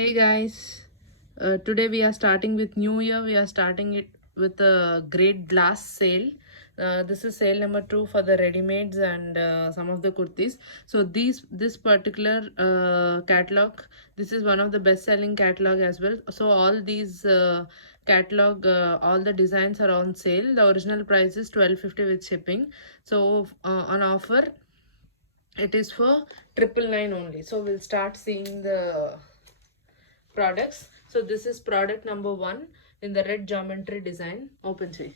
Hey guys, today we are starting with New Year. We are starting it with a great glass sale. This is sale number 2 for the ready-mades and some of the kurtis. So this particular catalog, this is one of the best-selling catalog as well. So all these catalog, all the designs are on sale. The original price is 1250 with shipping. So on offer, it is for 999 only. So we'll start seeing the products. So this is product number 1 in the red geometry design. Open check.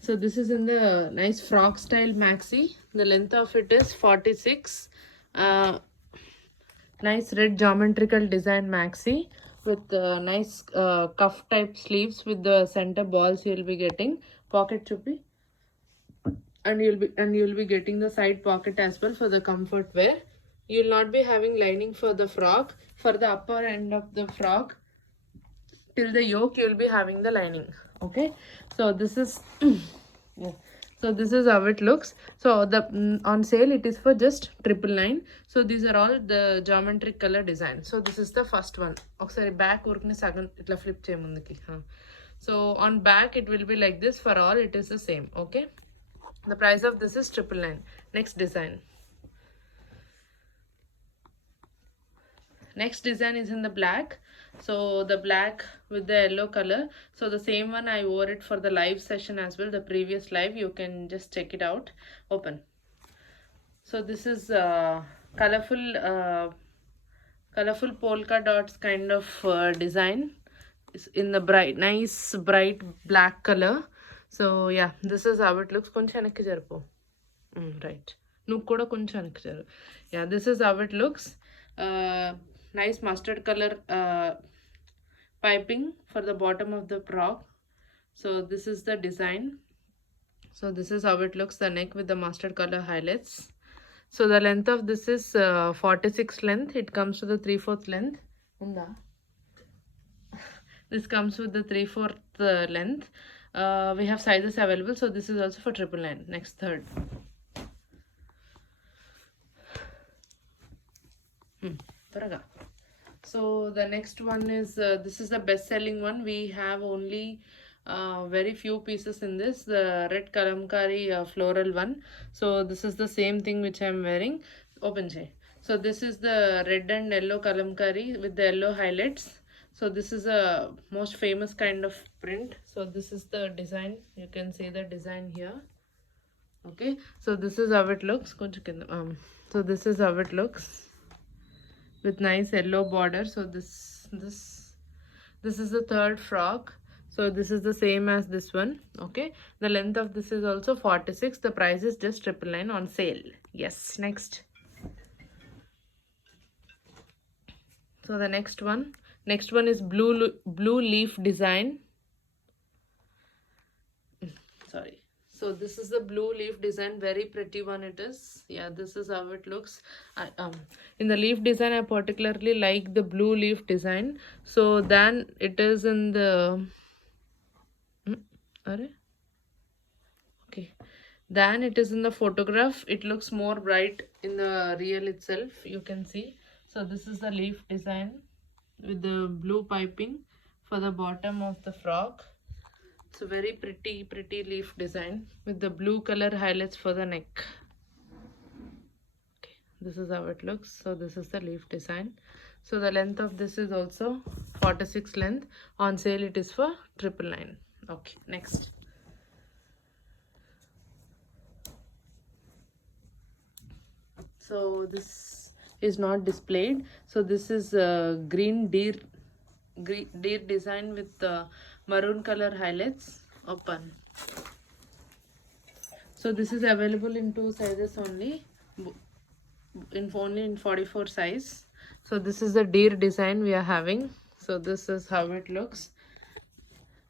So this is in the nice frock style maxi. The length of it is 46. Nice red geometrical design maxi with nice cuff type sleeves with the center balls. You will be getting pocket chupi, and you'll be getting the side pocket as well for the comfort wear. You'll not be having lining for the frock. For the upper end of the frock till the yoke, you'll be having the lining. Okay, so this is yeah. So this is how it looks. So the on sale it is for just 999. So these are all the geometric color design. So this is the first one. Okay, back work ni sagan itla flip cheyamundiki. So on back it will be like this. For all it is the same. Okay, the price of this is 999. Next design. Next design is in the black. So the black with the yellow color. So the same one I wore it for the live session as well. The previous live, you can just check it out. Open. So this is colorful polka dots kind of design. It's in the nice bright black color. So yeah, this is how it looks. Koncha enakki jarpo. Right. Nuvu kuda koncha enakki jaru. Yeah, this is how it looks. Nice mustard color piping for the bottom of the frock. So this is the design. So this is how it looks, the neck with the mustard color highlights. So the length of this is 46 length. It comes to the 3/4 length. This comes with the 3/4 length. We have sizes available. So this is also for 999. Next, third. So the next one is this is the best selling one. We have only very few pieces in this, the red kalamkari floral one. So this is the same thing which I am wearing. Open say. So this is the red and yellow kalamkari with the yellow highlights. So this is a most famous kind of print. So this is the design. You can see the design here. Okay, so this is how it looks. So this is how it looks with nice yellow border. So this is the third frock. So this is the same as this one. Okay, the length of this is also 46. The price is just 999 on sale. Yes, next. So the next one is blue leaf design. Sorry. So this is the blue leaf design, very pretty one it is. Yeah, this is how it looks. In the leaf design, I particularly like the blue leaf design. So then it is in the okay. Then it is in the photograph. It looks more bright in the real itself. You can see. So this is the leaf design with the blue piping for the bottom of the frock. It's a very pretty leaf design with the blue color highlights for the neck. Okay, this is how it looks. So this is the leaf design. So the length of this is also 46 length. On sale it is for 999. Okay, next. So this is not displayed. So this is green deer design with maroon color highlights. Open. So this is available in 2 sizes only, only in 44 size. So this is the deer design we are having. So this is how it looks.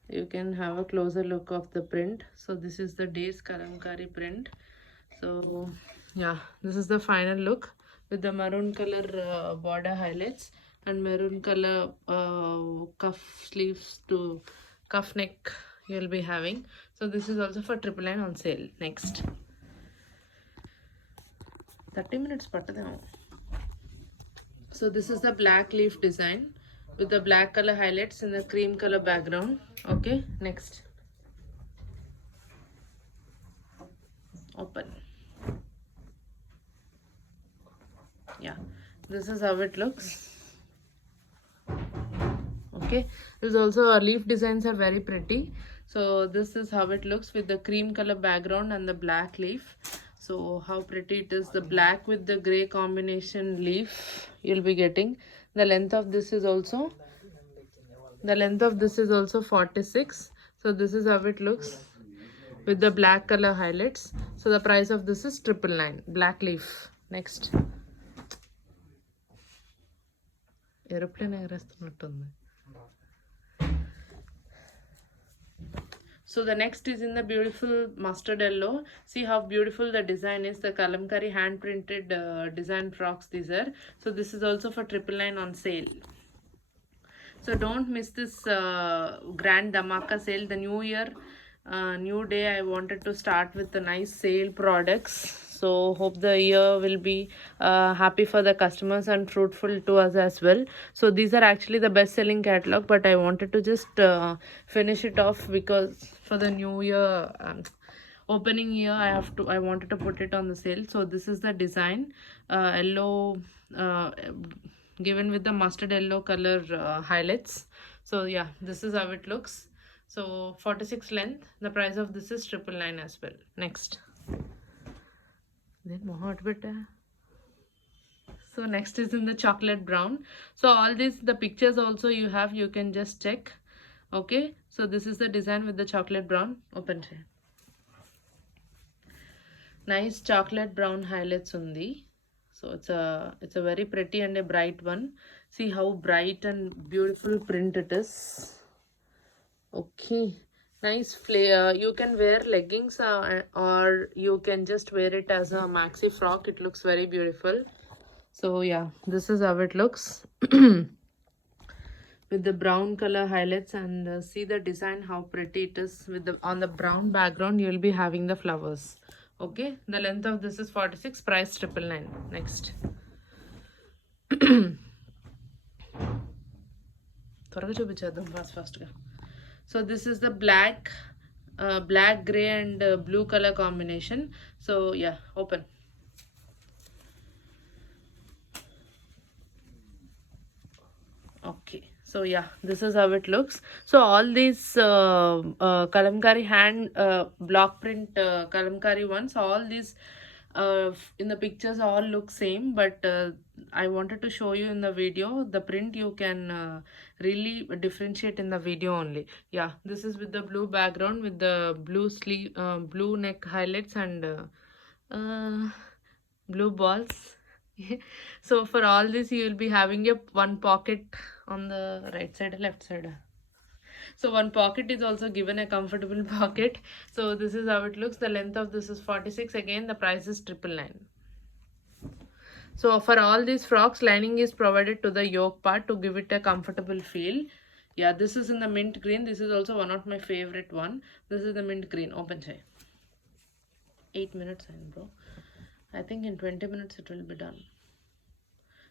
You can have a closer look of the print. So this is the deer's kalamkari print. So yeah, this is the final look with the maroon color border highlights and maroon color cuff sleeves to cuff neck you'll be having. So this is also for 999 on sale. Next. 30 minutes pattademo. So this is the black leaf design with the black color highlights in the cream color background. Okay, next. Open. Yeah, this is how it looks. Okay, this is also our leaf designs are very pretty. So this is how it looks with the cream color background and the black leaf. So how pretty it is, the black with the gray combination leaf you'll be getting. The length of this is also 46. So this is how it looks with the black color highlights. So the price of this is 999. Black leaf. Next. Aeroplane ఎగరేస్తున్నట్టుంది. So the next is in the beautiful mustard yellow. See how beautiful the design is. The kalamkari hand printed design frocks these are. So this is also for 999 on sale. So don't miss this grand dhamaka sale. The new year, new day, I wanted to start with the nice sale products. So hope the year will be happy for the customers and fruitful to us as well. So these are actually the best selling catalog, but I wanted to just finish it off because for the new year opening year I wanted to put it on the sale. So this is the design, yellow given with the mustard yellow color highlights. So yeah, this is how it looks. So 46 length. The price of this is 999 as well. Next. Then so next is in the chocolate brown. So all these, the pictures also you have, you can just check. Okay, so this is the design with the chocolate brown. Open it. Nice chocolate brown highlights undi. So it's a very pretty and a bright one. See how bright and beautiful print it is. Okay, nice flare. You can wear leggings or you can just wear it as a maxi frock. It looks very beautiful. So yeah, this is how it looks with the brown color highlights, and see the design how pretty it is with the on the brown background. You will be having the flowers. Okay, the length of this is 46, price 999. Next. So this is the black gray and blue color combination. So yeah, open. Okay, so yeah, this is how it looks. So all these kalamkari hand block print kalamkari ones, all these in the pictures all look same, but I wanted to show you in the video the print. You can really differentiate in the video only. Yeah, this is with the blue background with the blue sleeve, blue neck highlights and blue balls. So for all this you will be having a one pocket on the right side, left side. So one pocket is also given, a comfortable pocket. So this is how it looks. The length of this is 46. Again, the price is 999. So for all these frocks, lining is provided to the yoke part to give it a comfortable feel. Yeah, this is in the mint green. This is also one of my favorite one. This is the mint green. Open chai. 8 minutes, bro. I think in 20 minutes it will be done.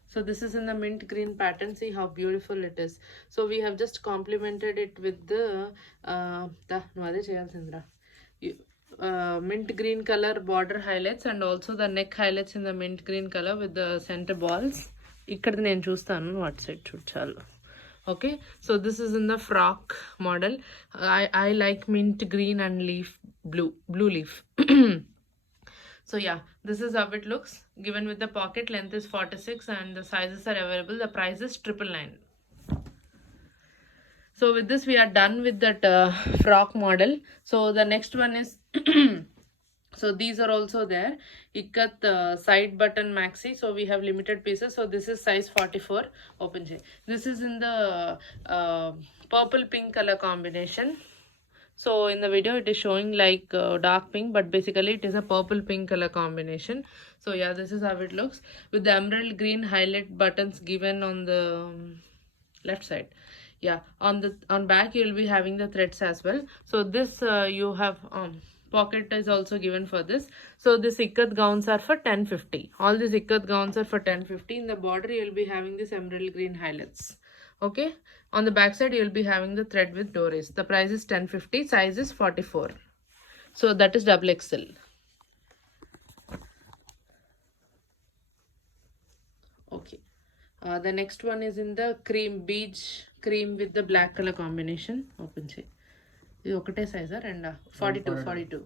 So this is in the mint green pattern. See how beautiful it is. So we have just complemented it with the mint green color border highlights and also the neck highlights in the mint green color with the center balls. Ikkada nenu chustanu what side chudalu. Okay, so this is in the frock model. I like mint green and leaf blue leaf. So yeah, this is how it looks. Given with the pocket, length is 46 and the sizes are available. The price is 999. So with this we are done with that frock model. So the next one is so these are also there. Ikat side button maxi. So we have limited pieces. So this is size 44. Open jay. This is in the purple pink color combination. So in the video it is showing like dark pink, but basically it is a purple pink color combination. So yeah, this is how it looks with the emerald green highlight buttons given on the left side. Yeah, on back you will be having the threads as well. So this you have Pocket is also given for this. So this ikat gowns are for 1050. All these ikat gowns are for 1050. In the border you will be having this emerald green highlights. Okay, on the back side you will be having the thread with doris. The price is 1050. Size is 44. So that is double XL. Okay, the next one is in the beige cream with the black color combination. Open check. ఇది ఒకటే సైజా రెండా 42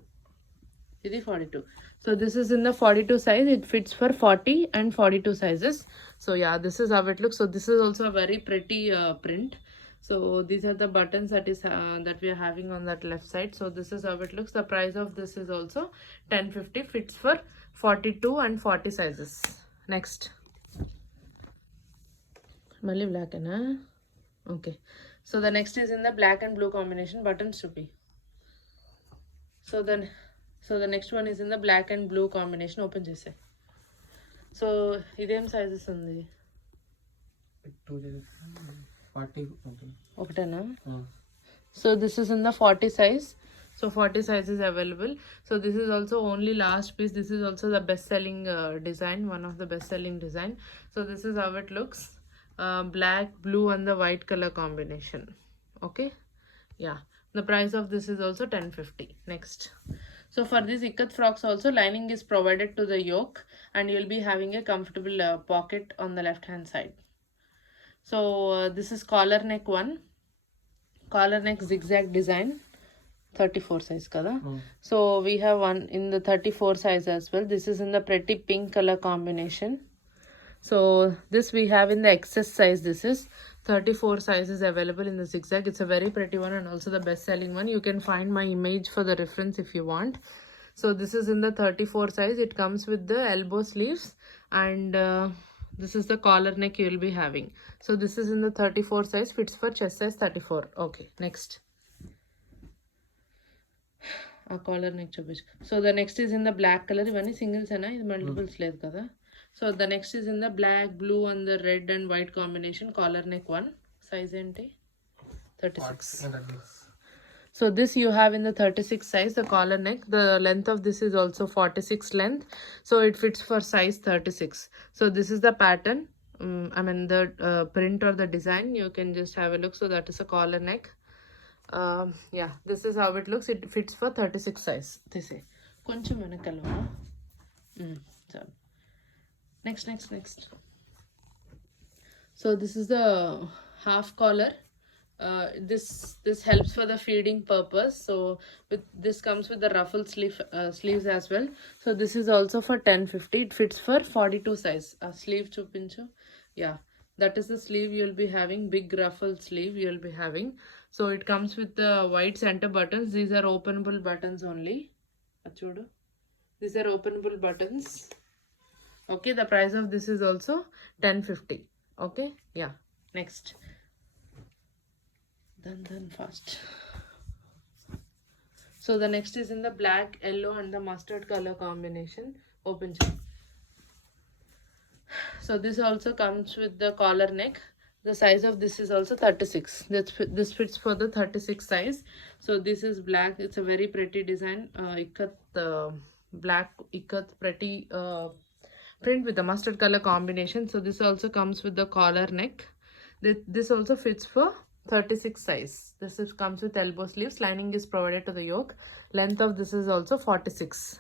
ఇది 42. So this is in the 42 size. It fits for 40 and 42 sizes. So yeah, this is how it looks. So this is also a very pretty print. So these are the buttons that we are having on that left side. So this is how it looks. The price of this is also 1050. Fits for 42 and 40 sizes. Next, Mali black na. Okay, so the next is in the black and blue combination. Buttons to be. So the next one is in the black and blue combination. Open chese. So idem sizes undi 40 okatena. So this is in the 40 size. So 40 size is available. So this is also only last piece. This is also the best selling design, one of the best selling design. So this is how it looks. Black, blue and the white color combination. Okay, yeah, the price of this is also 1050. Next, so for this ikat frocks also lining is provided to the yoke and you will be having a comfortable pocket on the left hand side. So this is collar neck one, collar neck zigzag design, 34 size kada. So we have one in the 34 size as well. This is in the pretty pink color combination. So this we have in the XS size. This is 34 size is available in the zigzag. It's a very pretty one and also the best selling one. You can find my image for the reference if you want. So this is in the 34 size. It comes with the elbow sleeves and this is the collar neck you will be having. So this is in the 34 size. Fits for chest size 34. Okay, next. A collar neck chubbish. So the next is in the black color. Ivani singles ana, ఇది multiples లేదు కదా. So the next is in the black, blue and the red and white combination. Collar neck one. Size enti 36. So this you have in the 36 size, the collar neck. The length of this is also 46 length. So it fits for size 36. So this is the pattern. I mean the print or the design. You can just have a look. So that is a collar neck. Yeah, this is how it looks. It fits for 36 size. This is koncham venakalva. So next. So this is the half collar. This helps for the feeding purpose. So with this comes with the ruffle sleeves as well. So this is also for 1050. It fits for 42 size. Sleeve chupinchu. Yeah, that is the sleeve you will be having. Big ruffle sleeve you will be having. So it comes with the white center buttons. These are openable buttons only. Achudu. These are openable buttons. Okay, the price of this is also 1050. Okay, yeah. Next, done fast. So the next is in the black, yellow and the mustard color combination. Open check. So this also comes with the collar neck. The size of this is also 36. This fits for the 36 size. So this is black. It's a very pretty design. Black ikat pretty print with the mustard color combination. So this also comes with the collar neck. This also fits for 36 size. Comes with elbow sleeves. Lining is provided to the yoke. Length of this is also 46.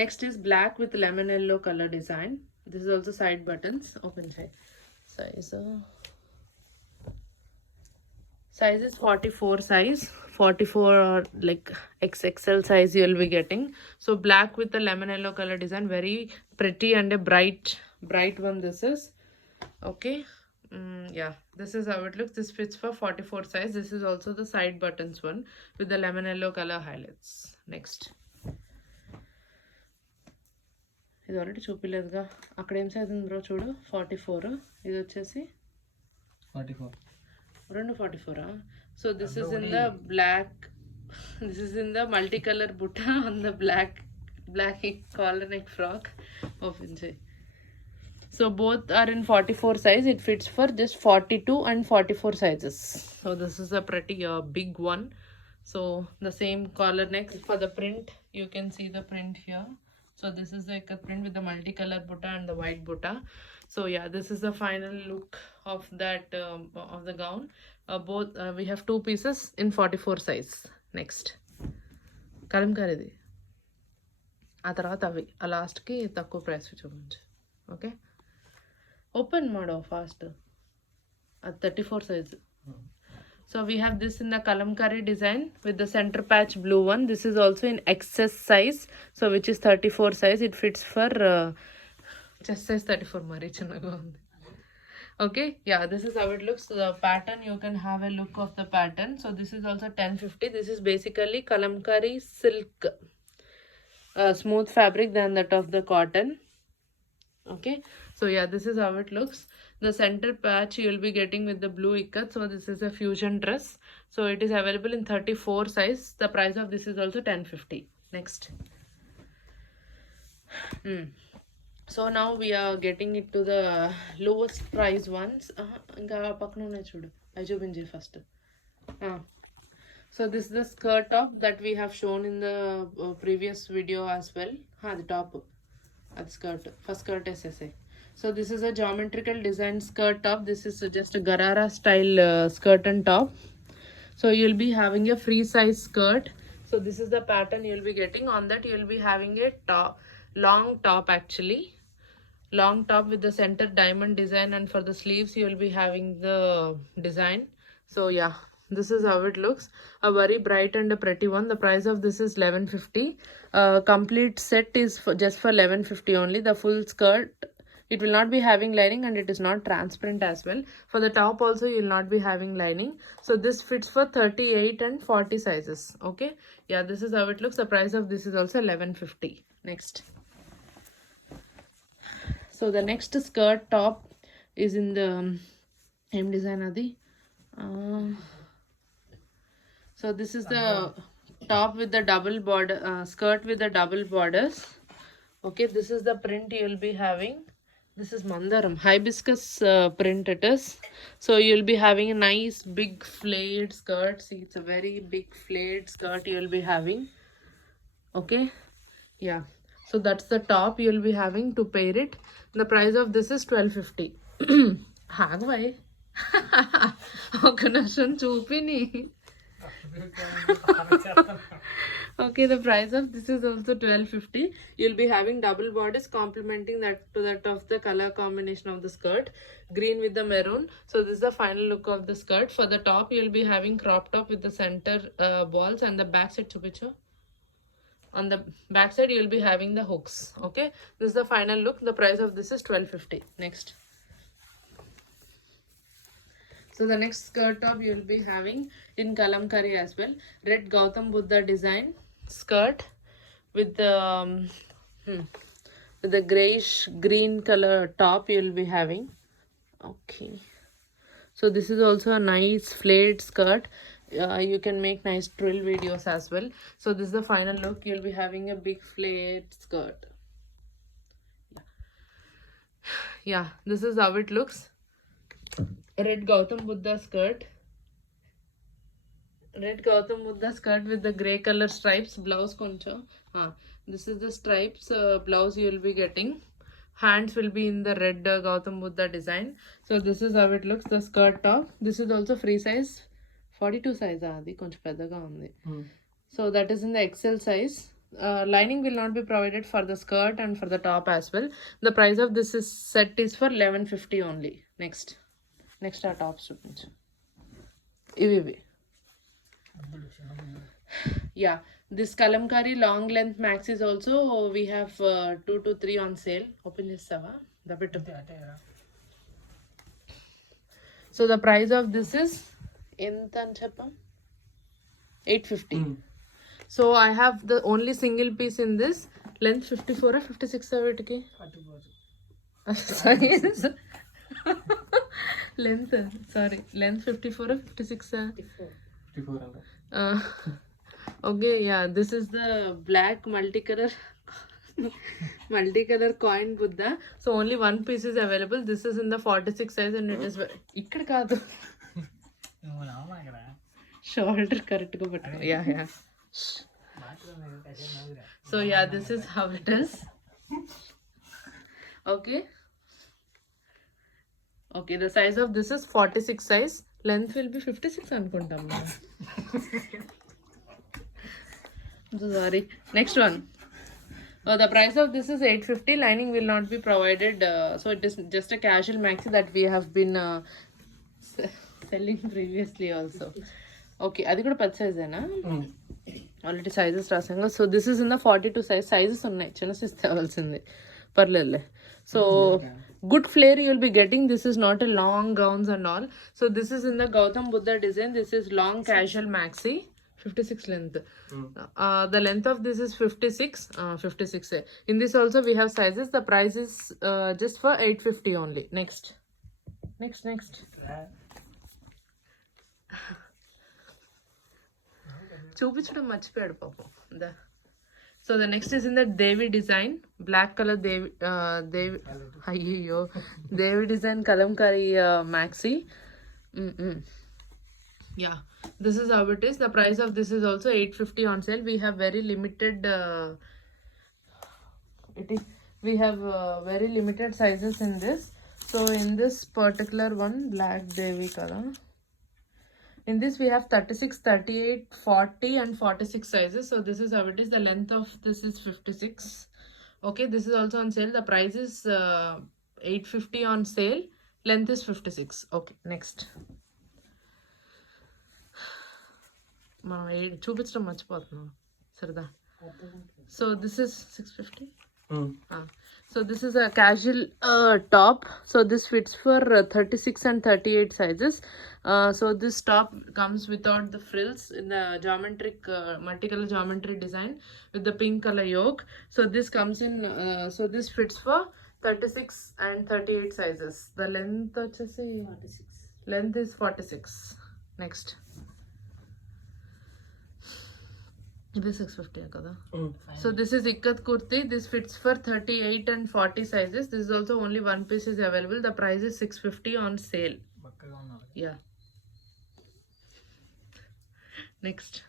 Next is black with lemon yellow color design. This is also side buttons. Open size is 44 size. 44 or like XXL size you will be getting. So black with the lemon yellow color design, very pretty and a bright one this is. Okay, yeah, this is how it looks. This fits for 44 size. This is also the side buttons one with the lemon yellow color highlights. Next, ఇది already చూపిలేదుగా. అక్కడ ఏం size ఉంది bro చూడు, 44. ఇది వచ్చేసి 44. So this is in the black. This is in the multicolor butta on the black collar neck frock. Open. So both are in 44 size. It fits for just 42 and 44 sizes. So this is a pretty big one. So the same collar neck for the print. You can see the print here. So this is like a print with the multicolor butta and the white butta. So yeah, this is the final look of that of the gown. Both we have two pieces in 44 size. Next, kalamkaridi. ఆ తర్వాత అవి ఆ లాస్ట్కి తక్కువ price చూపించు. Okay, open ಮಾಡೋ fast. అది 34 size. So we have this in the kalamkari design with the center patch blue one. This is also in XS size, so which is 34 size. It fits for chest size 34 mari chinaga undi. Okay, yeah, this is how it looks. The pattern, you can have a look of the pattern. So this is also 1050. This is basically kalamkari silk smooth fabric than that of the cotton. Okay, so yeah, this is how it looks. The center patch you will be getting with the blue ikat. So this is a fusion dress. So it is available in 34 size. The price of this is also 1050. Next. So now we are getting it to the lowest price ones. Inga pakkana unnai chudu. I chupinche first. So this is the skirt top that we have shown in the previous video as well. The top. That's skirt. First skirt SSA. So this is a geometrical design skirt top. This is just a Garara style skirt and top. So you'll be having a free size skirt. So this is the pattern you'll be getting. On that you'll be having a top, long top actually. Long top with the center diamond design, and for the sleeves you'll be having the design. So yeah, this is how it looks. A very bright and a pretty one. The price of this is 1150. Complete set is just for 1150 only. The full skirt, it will not be having lining, and it is not transparent as well. For the top also you will not be having lining. So this fits for 38 and 40 sizes. Okay, yeah, this is how it looks. The price of this is also 1150. Next. So the next skirt top is in the M design adi. So this is the top with the double border, skirt with the double borders. Okay, this is the print you will be having. This is mandaram hibiscus print it is. So you'll be having a nice big flared skirt. See, it's a very big flared skirt you will be having. Okay, yeah, so that's the top you will be having to pair it. The price of this is 1250. Hagwai ఒక నిమిషం చూపిని. Okay, the price of this is also 1250. You'll be having double borders complementing that to that of the color combination of the skirt, green with the maroon. So this is the final look of the skirt. For the top you'll be having crop top with the center balls, and the back side chupichu. On the back side you will be having the hooks. Okay, this is the final look. The price of this is 1250. Next. So the next skirt top you will be having in kalamkari as well. Red Gautam Buddha design skirt with the grayish green color top you will be having. Okay, so this is also a nice flared skirt. You can make nice trill videos as well. So this is the final look. You'll be having a big flared skirt. Yeah, this is how it looks. Red Gautam Buddha skirt. Red Gautam Buddha skirt with the grey color stripes. Blouse koncho. This is the stripes blouse you will be getting. Hands will be in the red Gautam Buddha design. So this is how it looks. The skirt top. This is also free size. 42 size అది కొంచెం పెద్దగా ఉంది. So that is in the XL size. Lining will not be provided for the skirt and for the top as well. The price of this set is for 1150 only. Next our tops చూపించు. ఇవి yeah, this kalamkari long length maxis also we have 2 to 3 on sale. Open చేస్తావా దబెట్టు. So the price of this is ఎంత అని చెప్పాం 850. So I have the only single piece in this. Length 54 or 56 వీటికి length 54 or 56 okay, yeah, this is the black multicolor multicolor coin Buddha. So only one piece is available. This is in the 46 size and it is ikkada kaadu. Shoulder correct go but yeah. So yeah, this is how it is. Okay, the size of this is 46 size, length will be 56 అనుకుంటాం. So sorry. Next one. The price of this is 850. Lining will not be provided. So it is just a casual maxi that we have been selling previously also. Okay, అది కూడా పెద్ద size ఏనా? Already sizes రాసాం. So this is in the 42 size. Sizes ఉన్నాయి, చిన్న size తేవాల్సింది, పర్లేదులే. So good flare you will be getting. This is not a long gowns and all. So this is in the Gautam Buddha design. This is long casual maxi, 56 length. The length of this is 56. In this also we have sizes. The price is just for 850 only. Next. చూపించడం మర్చిపోయాడు పాపం. So the next is in the Devi design, black color Devi design kalamkari maxi. Yeah, this is how it is. The price of this is also 850 on sale. We have very limited very limited sizes in this. So in this particular one, black Devi color, in this we have 36, 38, 40 and 46 sizes. So this is how it is. The length of this is 56. Okay, this is also on sale. The price is 850 on sale. Length is 56. Okay, next. మనం చూపించడం మర్చిపోతున్నాం సరదా. So this is 650. So this is a casual top. So this fits for 36 and 38 sizes. So this top comes without the frills in the geometric multicolor geometry design with the pink color yoke. So this comes in so this fits for 36 and 38 sizes. The length vachesi 46. Length is 46. Next. This is 650 kada. So this is ikkat kurti. This fits for 38 and 40 sizes. This is also only one piece is available. The price is 650 on sale. Yeah. Next.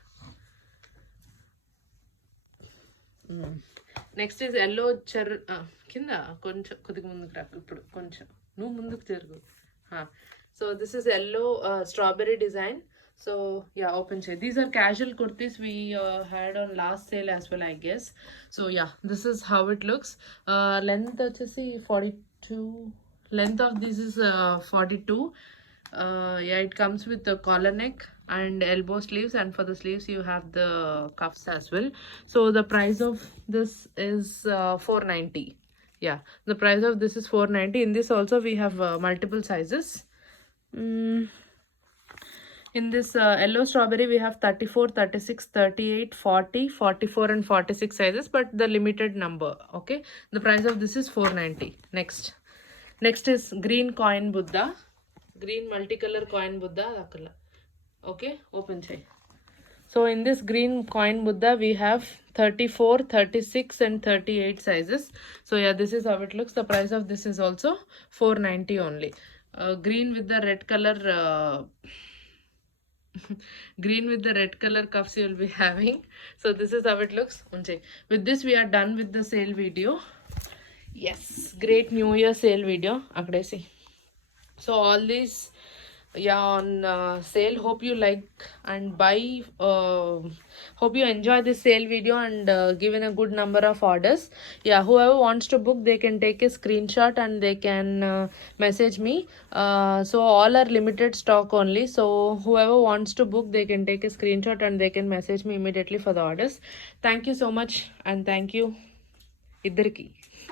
Next is yellow కింద కొంచెం కొద్దిగా ముందుకు రా, ఇప్పుడు కొంచెం నువ్వు ముందుకు తిరుగు. So this is yellow strawberry design. So yeah, open shade. These are casual kurtis we had on last sale as well, I guess. So yeah, this is how it looks. Length vachesi 42. Length of this is 42. Yeah, it comes with the collar neck and elbow sleeves, and for the sleeves you have the cuffs as well. So the price of this is 490. Yeah, the price of this is 490. In this also we have multiple sizes. In this yellow strawberry we have 34, 36, 38, 40, 44 and 46 sizes, but the limited number. Okay, the price of this is 490. Next is green coin Buddha, green multicolor coin Buddha. Okay, open chai. So in this green coin Buddha we have 34, 36 and 38 sizes. So yeah, this is how it looks. The price of this is also 490 only. Green with the red color green with the red color cuffs you will be having. So this is how it looks. With this we are done with the sale video. Yes, great new year sale video akadesi. So all these on sale. Hope you like and buy. Hope you enjoy this sale video and given a good number of orders. Yeah, whoever wants to book, they can take a screenshot and they can message me. So all are limited stock only. So whoever wants to book, they can take a screenshot and they can message me immediately for the orders. Thank you so much and thank you iddarki.